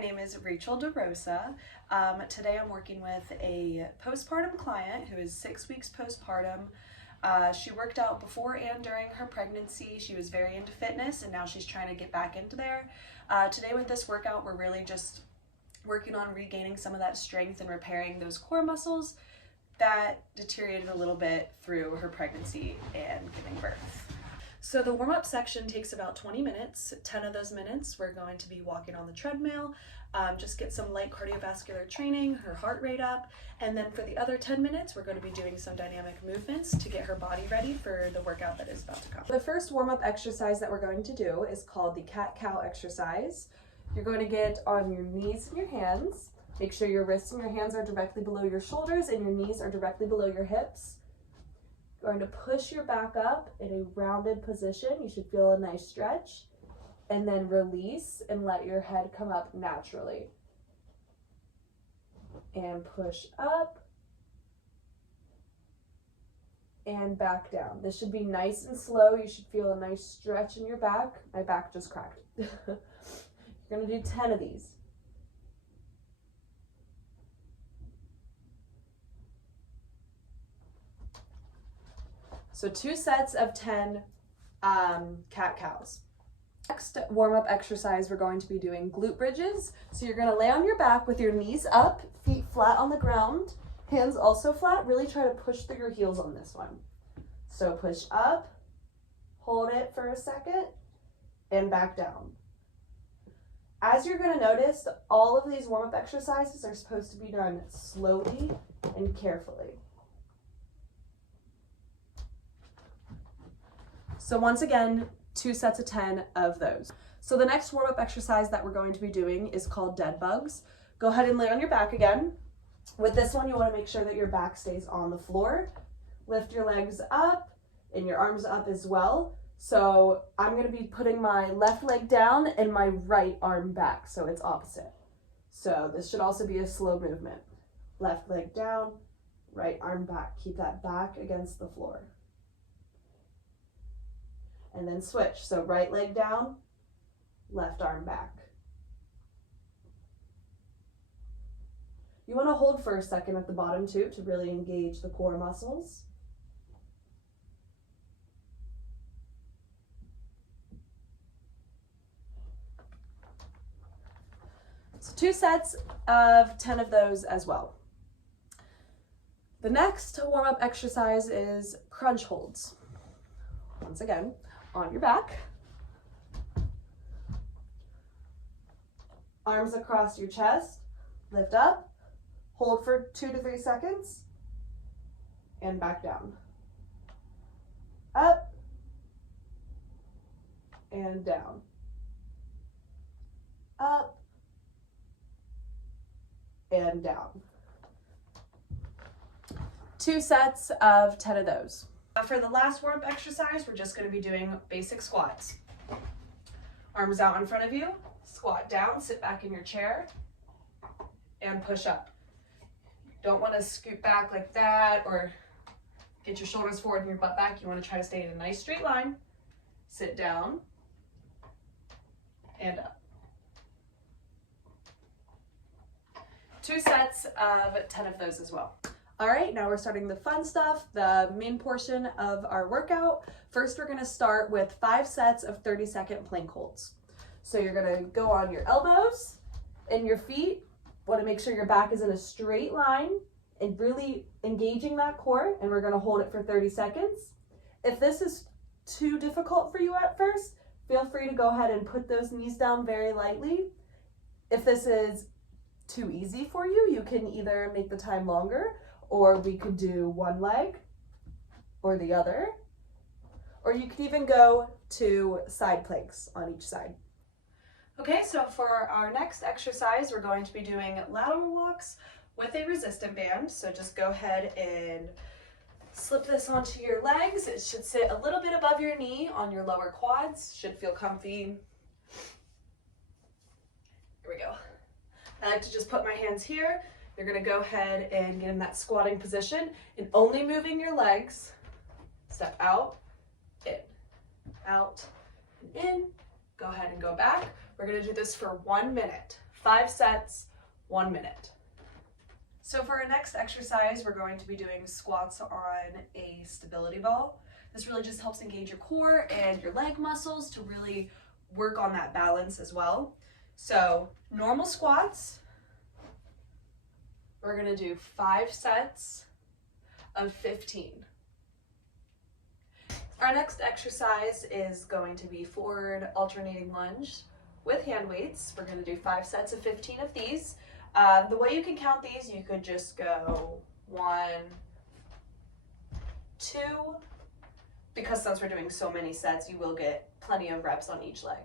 name is Rachel DeRosa. Today I'm working with a postpartum client who is 6 weeks postpartum. She worked out before and during her pregnancy. She was very into fitness and now she's trying to get back into there. Today with this workout, we're really just working on regaining some of that strength and repairing those core muscles that deteriorated a little bit through her pregnancy and giving birth. So the warm-up section takes about 20 minutes. 10 of those minutes we're going to be walking on the treadmill, just get some light cardiovascular training, her heart rate up, and then for the other 10 minutes we're going to be doing some dynamic movements to get her body ready for the workout that is about to come. The first warm-up exercise that we're going to do is called the cat-cow exercise. You're going to get on your knees and your hands. Make sure your wrists and your hands are directly below your shoulders and your knees are directly below your hips. You're going to push your back up in a rounded position. You should feel a nice stretch. And then release and let your head come up naturally. And push up. And back down. This should be nice and slow. You should feel a nice stretch in your back. My back just cracked. You're going to do 10 of these. So 2 sets of 10 cat-cows. Next warm-up exercise, we're going to be doing glute bridges. So you're gonna lay on your back with your knees up, feet flat on the ground, hands also flat. Really try to push through your heels on this one. So push up, hold it for a second, and back down. As you're gonna notice, all of these warm-up exercises are supposed to be done slowly and carefully. So once again, 2 sets of 10 of those. So the next warm-up exercise that we're going to be doing is called dead bugs. Go ahead and lay on your back again. With this one, you want to make sure that your back stays on the floor. Lift your legs up and your arms up as well. So I'm going to be putting my left leg down and my right arm back, so it's opposite. So this should also be a slow movement. Left leg down, right arm back. Keep that back against the floor. And then switch. So right leg down, left arm back. You want to hold for a second at the bottom too to really engage the core muscles. So 2 sets of 10 of those as well. The next warm-up exercise is crunch holds. Once again, on your back, arms across your chest, lift up, hold for 2 to 3 seconds, and back down. Up, and down. Up, and down. 2 sets of 10 of those. For the last warm-up exercise, we're just going to be doing basic squats. Arms out in front of you, squat down, sit back in your chair, and push up. Don't want to scoot back like that or get your shoulders forward and your butt back. You want to try to stay in a nice straight line. Sit down and up. 2 sets of 10 of those as well. All right, now we're starting the fun stuff, the main portion of our workout. First, we're gonna start with 5 sets of 30-second plank holds. So you're gonna go on your elbows and your feet. Wanna make sure your back is in a straight line and really engaging that core, and we're gonna hold it for 30 seconds. If this is too difficult for you at first, feel free to go ahead and put those knees down very lightly. If this is too easy for you, you can either make the time longer, or we could do one leg or the other, or you could even go to side planks on each side. Okay, so for our next exercise, we're going to be doing lateral walks with a resistant band. So just go ahead and slip this onto your legs. It should sit a little bit above your knee on your lower quads. Should feel comfy. Here we go. I like to just put my hands here. You're gonna go ahead and get in that squatting position and only moving your legs. Step out, in, out, and in. Go ahead and go back. We're gonna do this for 1 minute. 5 sets, 1 minute. So for our next exercise, we're going to be doing squats on a stability ball. This really just helps engage your core and your leg muscles to really work on that balance as well. So normal squats, we're gonna do 5 sets of 15. Our next exercise is going to be forward alternating lunge with hand weights. We're gonna do 5 sets of 15 of these. The way you can count these, you could just go 1, 2, because since we're doing so many sets, you will get plenty of reps on each leg.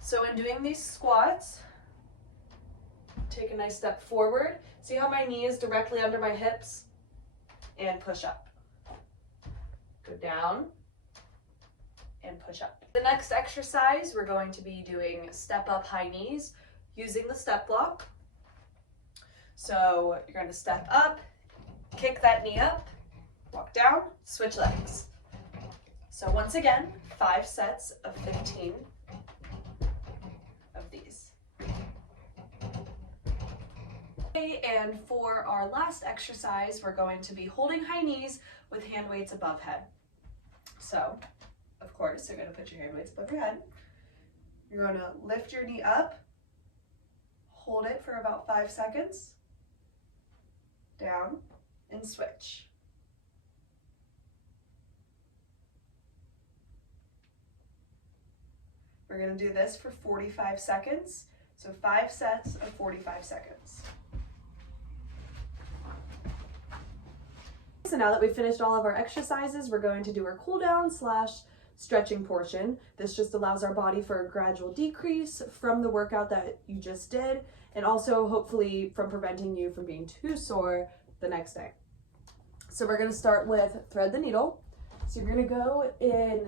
So in doing these squats, take a nice step forward. See how my knee is directly under my hips? And push up. Go down and push up. The next exercise, we're going to be doing step up high knees using the step block. So you're going to step up, kick that knee up, walk down, switch legs. So once again, 5 sets of 15 of these. Okay, and for our last exercise, we're going to be holding high knees with hand weights above head. So, of course, you're going to put your hand weights above your head. You're going to lift your knee up, hold it for about 5 seconds, down, and switch. We're going to do this for 45 seconds, so 5 sets of 45 seconds. So now that we've finished all of our exercises, we're going to do our cool down / stretching portion. This just allows our body for a gradual decrease from the workout that you just did, and also hopefully from preventing you from being too sore the next day. So we're going to start with thread the needle. So you're going to go in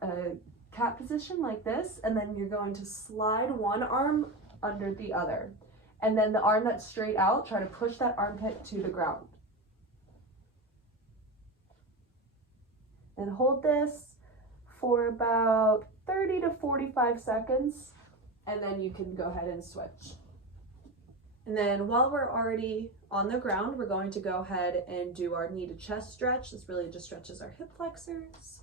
a cat position like this, and then you're going to slide one arm under the other. And then the arm that's straight out, try to push that armpit to the ground. And hold this for about 30 to 45 seconds, and then you can go ahead and switch. And then while we're already on the ground, we're going to go ahead and do our knee to chest stretch. This really just stretches our hip flexors.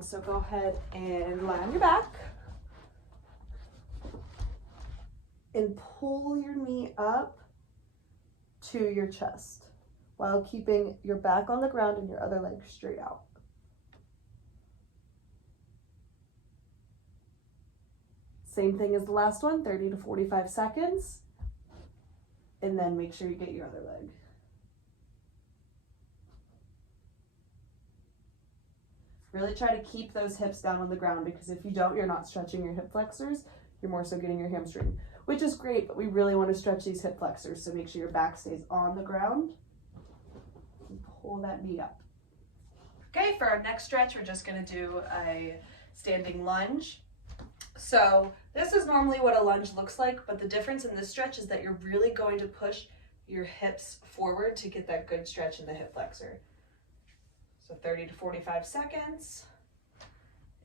So go ahead and lie on your back and pull your knee up to your chest while keeping your back on the ground and your other leg straight out. Same thing as the last one, 30 to 45 seconds. And then make sure you get your other leg. Really try to keep those hips down on the ground, because if you don't, you're not stretching your hip flexors. You're more so getting your hamstring, which is great, but we really want to stretch these hip flexors. So make sure your back stays on the ground and pull that knee up. Okay, for our next stretch, we're just going to do a standing lunge. So this is normally what a lunge looks like, but the difference in this stretch is that you're really going to push your hips forward to get that good stretch in the hip flexor. So 30 to 45 seconds,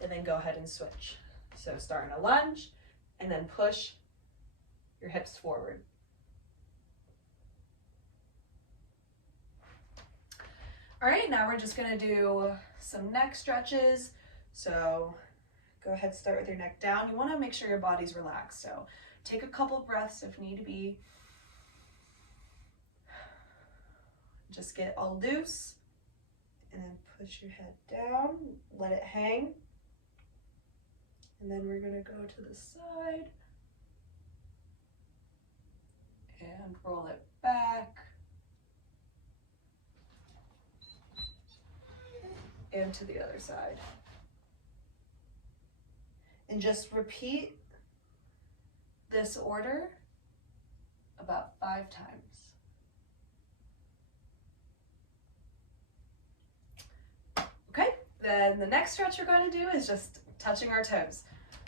and then go ahead and switch. So start in a lunge, and then push your hips forward. All right, now we're just gonna do some neck stretches. So go ahead, start with your neck down. You wanna make sure your body's relaxed. So take a couple breaths if need be. Just get all loose. And then push your head down, let it hang. And then we're gonna go to the side and roll it back. And to the other side. And just repeat this order about 5 times. Okay, then the next stretch we're going to do is just touching our toes.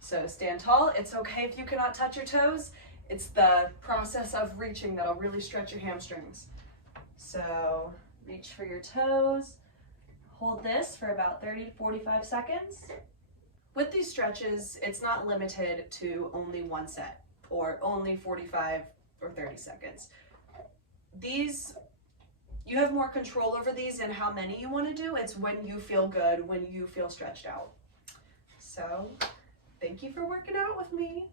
So stand tall. It's okay if you cannot touch your toes. It's the process of reaching that'll really stretch your hamstrings. So reach for your toes. Hold this for about 30 to 45 seconds. With these stretches, it's not limited to only one set or only 45 or 30 seconds. These, you have more control over these and how many you want to do. It's when you feel good, when you feel stretched out. So, thank you for working out with me.